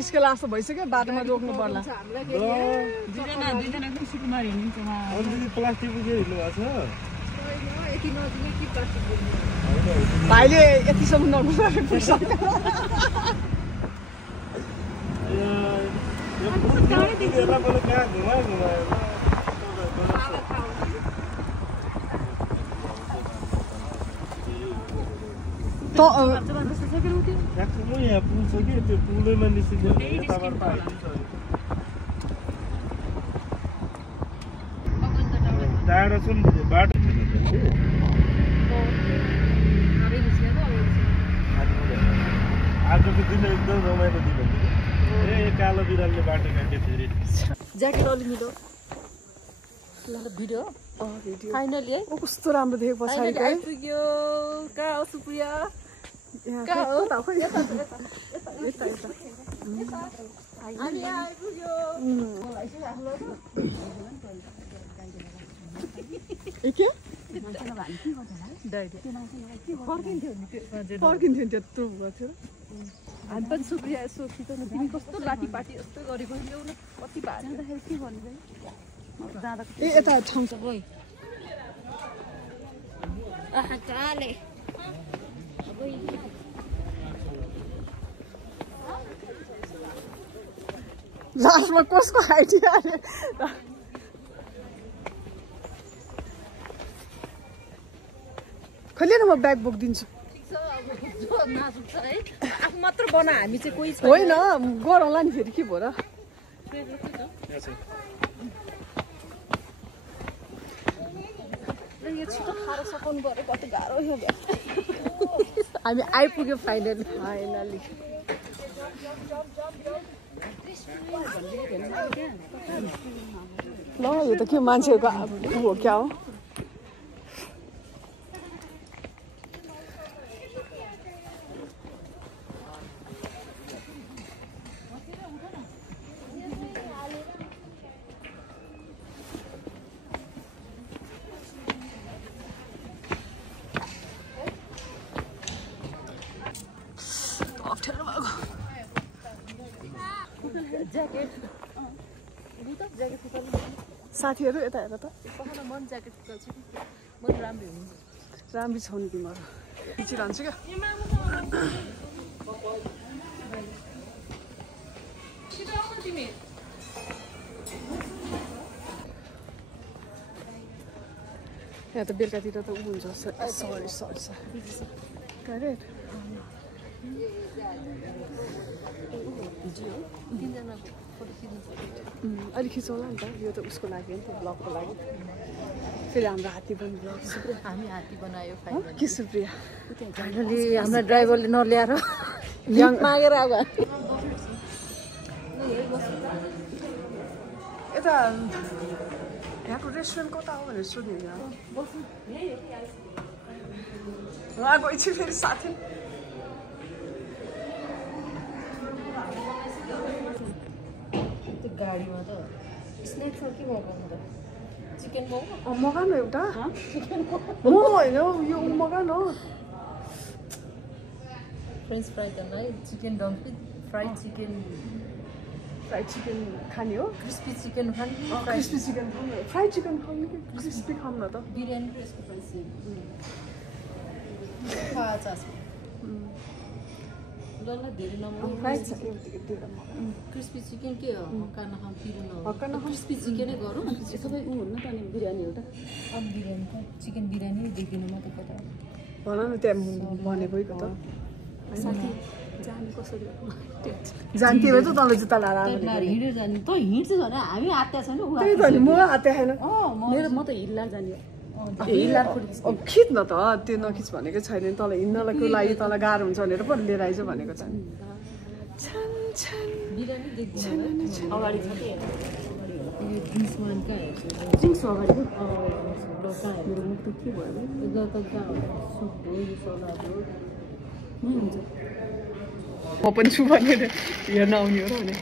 निस्केला जस्तो भइसक्यो बाटोमा रोक्नु पर्ला भाइले यतिसम्म नगुजारे पुग्छ टाढो छ नि बाटो आजको दिन एकदम रमाइलो दिन ए कालो बिरालले बाटो काट्यो फेरि ज्याकेट अलि मिलो ल भिडियो फाइनली है कस्तो राम्रो देखेको पछाडि आइपुग्यो कहाँ हो सुप्रिया कहाँ हो यता हामी आइपुग्यो के फर्किन्थ्यो नि त्यत्रो गर्थ्यो हामी पनि सुप्रिया यसो खिचाउनु तिमी कस्तो लाटीपाटी यस्तो गरेको ल्याउ न कति भारी जाँदाखेरि के भन्नु जाँदा ए यता ठाउँ छ गई आहा काले लास्टमा कसको आइडिया आयो खोले न म ब्याग बोकिदिन्छु आफू मात्र बना हामी चाहिँ कोही छैन होइन गरौँला नि फेरि के भयो र यो छिटो खाएर सकाउनु पर्यो कति गाह्रो यो हामी आइपुग्यो फाइनली ल यो त के मान्छेहरूको हो क्या हो साथीहरू यता हेर त राम्री छौ नि तिमीहरू खिचिरहन्छु क्या यहाँ त बेलुकातिर त ऊ हुन्छ सरी अलिक खिचौँला नि त यो त उसको लागि नि त ब्लगको लागि फेरि हाम्रो हात्ती पनि ब्लग हामी हात्ती बनायो के सुप्रिया फाइनली हाम्रो ड्राइभरले नल्याएर मागेर अब यता यहाँको रेस्टुरेन्ट कता हो भनेर सोध्यो यहाँ गएपछि फेरि साथी गाडीमा त स्न्याक्स के मगाउनु त चिकन मोमो मगाउनु एउटा चिकन मोमो होइन यो मगाउनु फ्रेन्च फ्राई त नै चिकन डम्पी फ्राइड चिकन खाने हो क्रिस्पी चिकन खाने क्रिस्पी चिकन खानु फ्राइड चिकन खानु कि क्रिस्पी खानु न त बिरयानी र यसको प्राइस खाचास ल धेरै नम्बर क्रिस्पी चिकन के हो हक्का नखाम पिरो न क्रिस्पी चिकनै गरौँ सबै ऊ हुन्न त अनि बिरयानी एउटा अब बिरयानी त चिकन बिरयानी देखिनु मात्रै कता भन न त्यहाँ भनेको त साथी जाने कसरी जान्थ्यो त तँलाई जुत्ता लाएर हिँडेर जाने त हिँड्छ भने हामी आत्या छैन त्यही त नि म आत्या छैन मेरो म त हिल्ला जाने खिच न त त्यो नखिच भनेको छैन तँलाई हिँड्नलाई लागि तँलाई गाह्रो हुन्छ भनेर पो लिएर आइज भनेको छ अगाडि छ म पनि छु भनेर हेर्न आउने हो र भने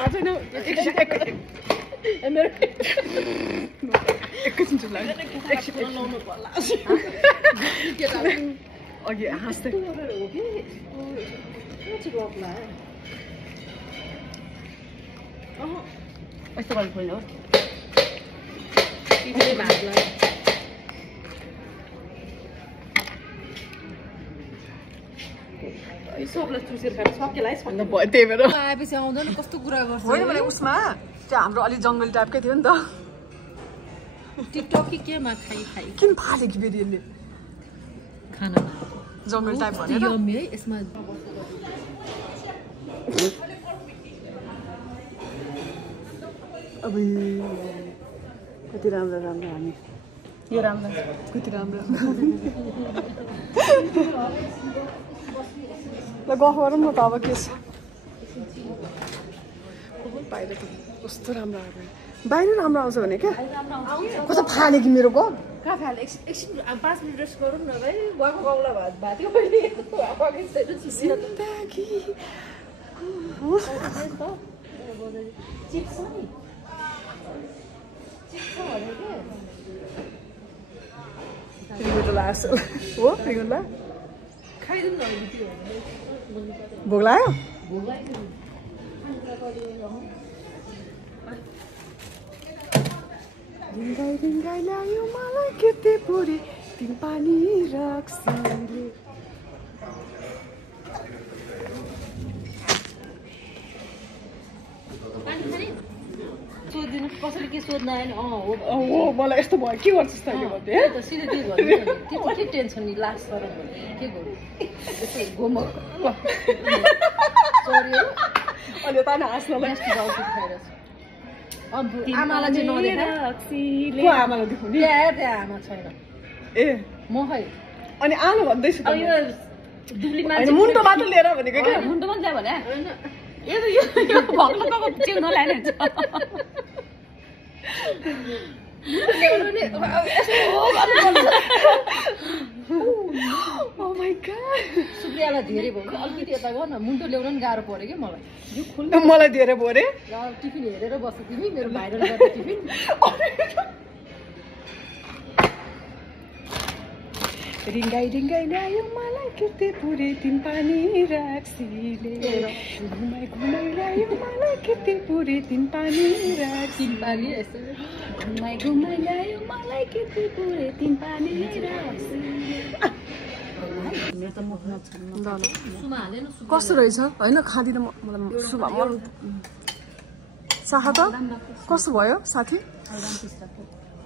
भएको छैन मेरो एकैछिन चुप लाग्यो अघि हाँस्दै यस्तो गरी खोल्नु हो सबलाई चुसेर खाएर सकेलाई भन्नु भयो त्यही भएर आएपछि आउँदैन कस्तो कुरा गर्छ होइन भने उसमा त्यो हाम्रो अलि जङ्गल टाइपकै थियो नि त टिकटक कि केमा खाइ किन फाल्यो कि फेरि यसले खाना जङ्गल टाइप भनेर यम्मी है यसमा अब कति राम्रो राम्रो हामी यो राम्रो कति राम्रो ल गफ गरौँ न त अब के छ बाहिर त कस्तो राम्रो आएको बाहिर राम्रो आउँछ भने क्या कस्तो फाल्यो कि मेरो गफ कहाँ फाल्यो एकछिन 5 मिनट रेस्ट गरौँ न भाइ गएको गाउँला भात थियो मैले चिप्स छ नि चिप्स छ भने के रिगुलो लाग्छ हो रिगुलो खाइदिउँ न त्यो भोग लाग्यो रिङ्गाइ रिङ्गाइ ल्यायो मलाई केटे पुरी तिन पानी रक्सीले सोधिदिनु कसैले के सोध्न आएन हो मलाई यस्तो भयो के गर्छस् तैँले भन्थे त सिधै त्यही भन्नु त्यो के टेन्सन नि लाग्छ तर के गर्नु यसो घुमक सरी अहिले त हाँस्नलाई आमालाई चाहिँ नदेखा को आमालाई देखाउने त्यहाँ आमा छैन ए म खै अनि आमा भन्दैछु अब यो दुब्ली होइन मुन्टो मात्र लिएर भनेको क्या मुन्टो पनि ल्या भने यो भक्तको चिउन ल्याने सुप्रियालाई धेरै भयो अलिकति यता गयो न मुन्टो ल्याउन पनि गाह्रो पऱ्यो क्या मलाई यो खुल्ला मलाई धेरै भयो अरे टिफिन हेरेर बस्छु तिमी मेरो भाइरल गर्दा टिफिन रिङ्गाइ रिङ्गाइ ल्यायो मलाई केटे पुरी तिन पानी रक्सीले घुमाइ घुमाइ ल्यायो मलाई केटे पुरी तिन पानी तिन पानी यस्तो घुमाइ घुमाइ ल्यायो मलाई केटे पुरी तिन पानी मेरो त मुख नछन् सुमा हालेन कस्तो रहेछ होइन खाँदिनँ मलाई सुमा मन चाह त कस्तो भयो साथी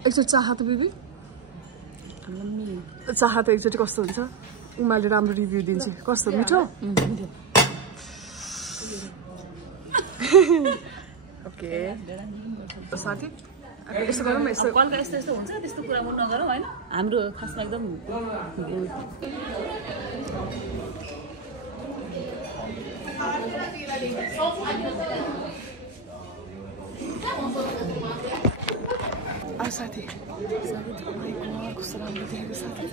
एकचोटि चाह त बिबी चाह त एकचोटि कस्तो हुन्छ उमाले राम्रो रिभ्यू दिन्छ कस्तो मिठो ओके साथी यस्तो गरौँ यस्तो कलका यस्तो यस्तो हुन्छ त्यस्तो कुरा म नगरौँ होइन हाम्रो खासमा एकदम साथी कस्तो राम्रो देखेको साथी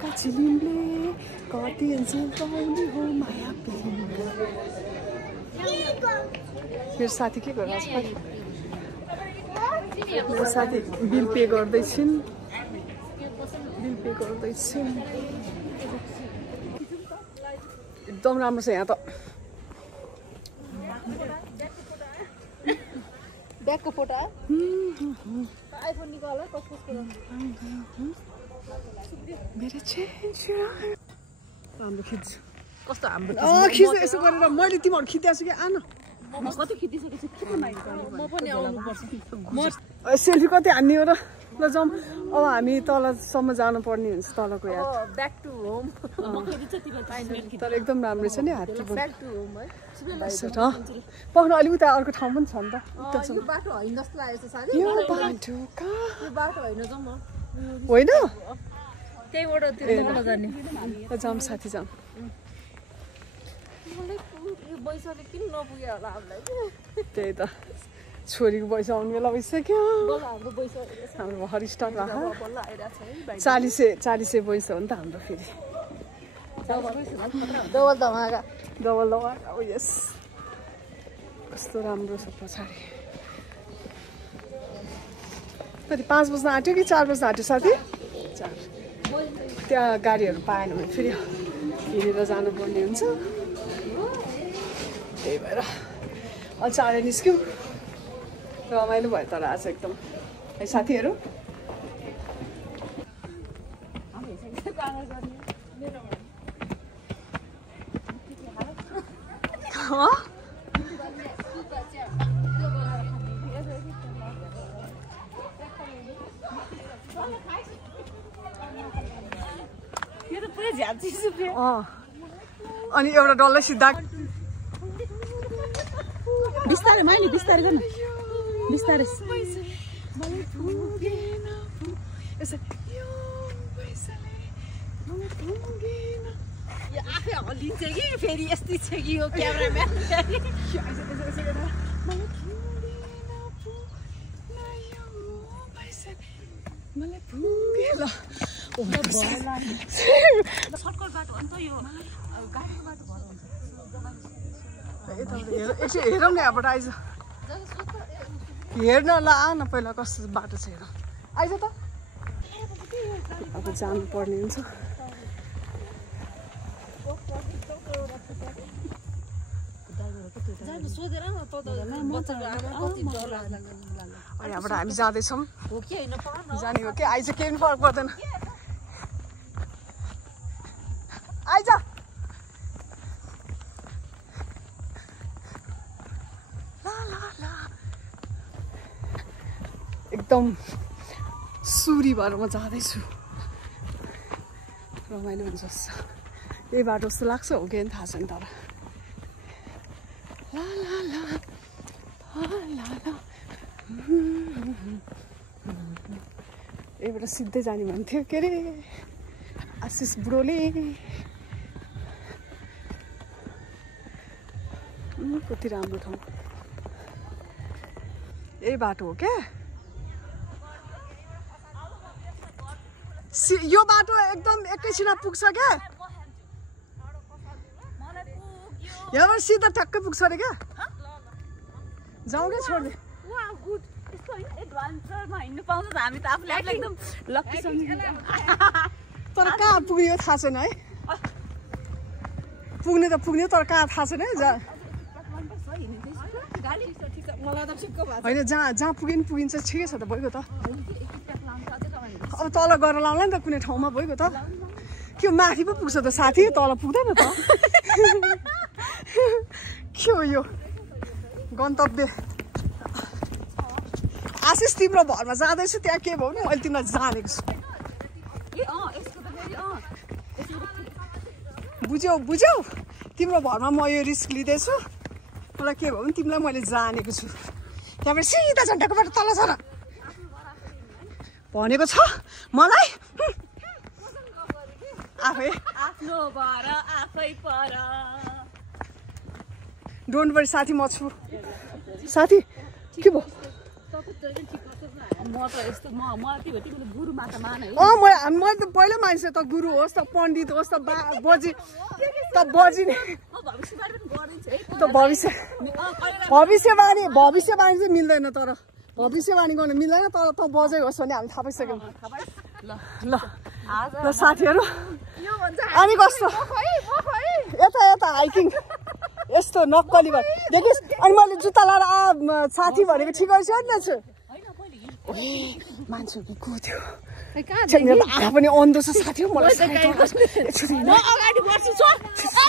काचिलिमले कति पाउने हो माया मेरो साथी के गरिरहेको छ मेरो साथी बिल पे गर्दैछिन् एकदम राम्रो छ यहाँ त ब्यागको फोटो आइफोन निकाल कसको मेरो राम्रो खिच्छु कस्तो हाम्रो खिच्नु यसो गरेर मैले तिमीहरू खिचिरहेको छु कि आन म कति खिचिसकेपछि किन म पनि आउनु पर्छ सेल्फी कति हान्ने हो र ल जाउँ अब हामी तलसम्म जानुपर्ने हुन्छ तलको याद ब्याक टु होम तर एकदम राम्रो छ नि हात्ती ब्याक टु होम है पक्न अलिक उता अर्को ठाउँ पनि छ नि त यो बाटो होइन जस्तो लागेको छ साथी यो बाटो कहाँ यो बाटो होइन जाउँ न होइन त्यहीबाट त्यो तल जाने जाउँ साथी जाउँ मलाई यो पैसाले किन नपुग्यो होला हामीलाई त्यही त छोरीको पैसा आउने बेला भइसक्यो हाम्रो पैसा हाम्रो हरिस्टार राखा बल्ल आइरहेको छ है 40 पैसा हो नि त हाम्रो फेरि डबल धमाका डबल लवर ओ यस कस्तो राम्रो छ पछाडि कति 5 बज्न आँट्यो कि 4 बज्न आँट्यो साथी 4 त्यहाँ गाडीहरू पाएन भने फेरि हिँडेर जानुपर्ने हुन्छ त्यही भएर अलि चाँडै निस्क्यौँ रमाइलो भयो तर आज एकदम है साथीहरू अनि एउटा डल्लै सिधा बिस्तारै मैले बिस्तारै गर्न बिस्तारै आफै हल्लिन्छ कि फेरि यस्तै छ कि यो क्यामेराम्यान सर्टकट बाटो अन्त यो गाडीको बाटो भएर हुन्छ हेरौँ न यहाँबाट आइज हेर्न ल आ न पहिला कस्तो बाटो छ हेरौँ आइज त अब जानु पर्ने हुन्छ यहाँबाट हामी जाँदैछौँ जाने हो कि आइज केही पनि फरक पर्दैन आइज एकदम सुरी भएर म जाँदैछु रमाइलो हुन्छ यही बाटो जस्तो लाग्छ हो कि थाहा छैन तर ला ला ला ला ला यहीबाट सिधै जाने भन्थ्यो के अरे आशिष बुढोले कति राम्रो ठाउँ यही बाटो हो क्या यो बाटो एकदम एकैछिनमा पुग्छ क्या यहाँबाट सिधा ठ्याक्कै पुग्छ अरे क्या जाउँ क्या छोड्ने तर कहाँ पुग्ने हो थाहा छैन है पुग्ने त पुग्ने तर कहाँ थाहा छैन है होइन जहाँ पुगे नि पुगिन्छ ठिकै छ त भइगयो त अब तल गएर लाउँला नि त कुनै ठाउँमा भइगयो त के माथि पो पुग्छ त साथी तल पुग्दैन त के हो यो गन्तव्य आशिष तिम्रो भरमा जाँदैछु त्यहाँ के भयो नि मैले तिमीलाई जानेको छु बुझ्यौ बुझ्यौ तिम्रो भरमा म यो रिस्क लिँदैछु मलाई के भयो नि तिमीलाई मैले जानेको छु त्यहाँबाट सिधा झन्डाको बाटो तल छ र भनेको छ मलाई आफै आफ्नो भएर आफै पर डोन्ट वरी साथी म छु साथी के भयो म त यस्तो म के भयो तिमीले गुरु माता मान है मैले त पहिला मान्छे त गुरु होस् त पण्डित होस् त बजी त बजी नि त भविष्यवाणी चाहिँ मिल्दैन तर भविष्यवाणी गर्न मिल्दैन तर त बजै होस् भने हामी थाहा पाइसक्यौँ ल साथीहरू अनि कस्तो यता यता हाइकिङ यस्तो नक्कली भयो देखिस् अनि मैले जुत्ता लाएर साथी भनेको ठिक गर्छु नि छु मान्छे कि को थियो आँखा पनि अन्धो छ साथी हो मलाई अगाडि बस्छु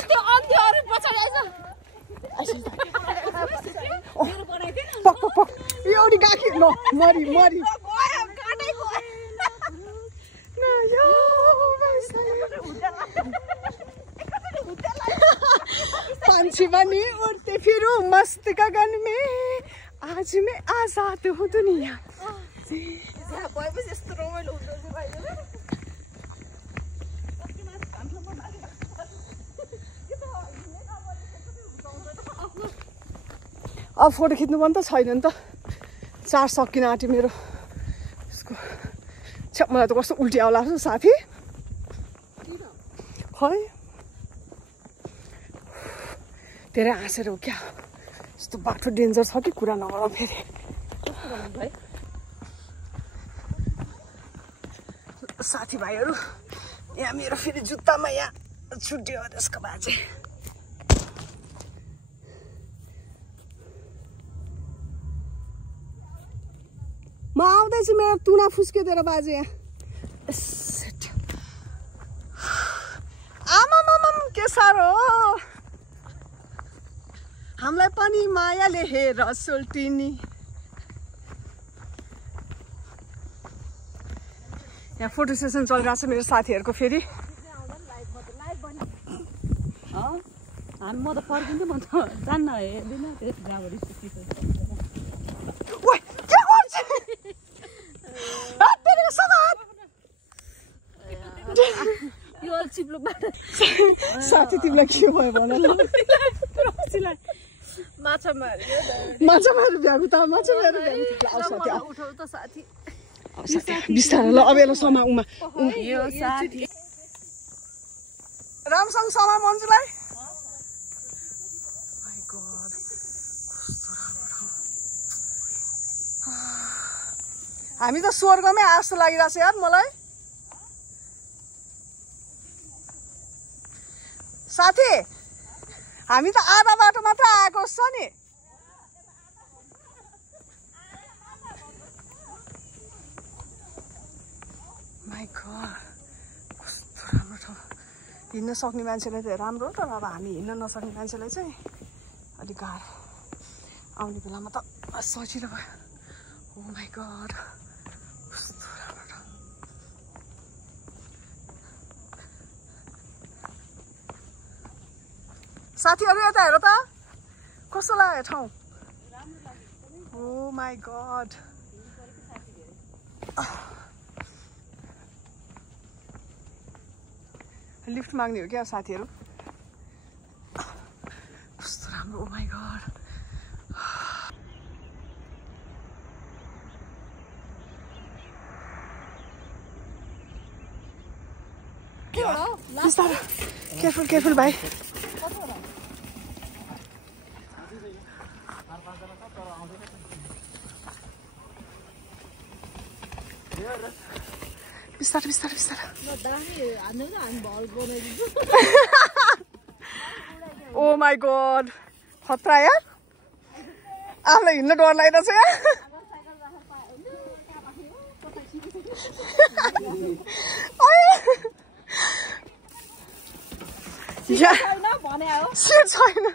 त्यो अन्त्यहरू पछाडि पक एउटी गाकी ल मरी पंछी बनी उड़ते फिरूं मस्त गगन में आज मैं आजाद हूँ दुनिया अब फोटो खिच्नु पनि त छैन नि त चार्ज सकिन आँट्यो मेरो यसको मलाई त कस्तो उल्टी आउला छ साथी खै धेरै हाँसेर हो क्या यस्तो बाटो डेन्जर छ कि कुरा नगरौँ फेरि साथीभाइहरू यहाँ मेरो फेरि जुत्तामा यहाँ छुट्यो त्यसको बाजे म आउँदैछु मेरो तुना फुस्किदिएर बाजे यहाँ आमामाम के साह्रो हामीलाई पनि मायाले हेर सोल्टिनी यहाँ फोटो सेसन चलिरहेको छ मेरो साथीहरूको फेरि म त फर्किन्छु म त जान्न हेर्दिनँ साथी तिमीलाई के भयो भन माछा मार्यो भ्यागु त माछा मार्यो उठाउ त साथी बिस्तारै ल अब यसलाई समा उमा रामसँग समा मन्जुलाई हामी त स्वर्गमै आए जस्तो लागिरहेको छ यार मलाई साथी हामी त आधा बाटो मात्र आएको छ नि माइ गॉड कस्तो राम्रो ठाउँ हिँड्न सक्ने मान्छेलाई त राम्रो तर अब हामी हिँड्न नसक्ने मान्छेलाई चाहिँ अलिक गाह्रो आउने बेलामा त सजिलो भयो ओ माइ गॉड कस्तो राम्रो ठाउँ साथीहरू यता हेर त कस्तो लाग्यो ठाउँ ओ माई गॉड लिफ्ट माग्ने हो क्या साथीहरू कस्तो राम्रो ओ माई गॉड केयरफुल केयरफुल भाइ बिस्तारै बिस्तारै बिस्तारै ओ माई गॉड खतरा यार आफूलाई हिँड्न डर लागिरहेछ यार सिट छैन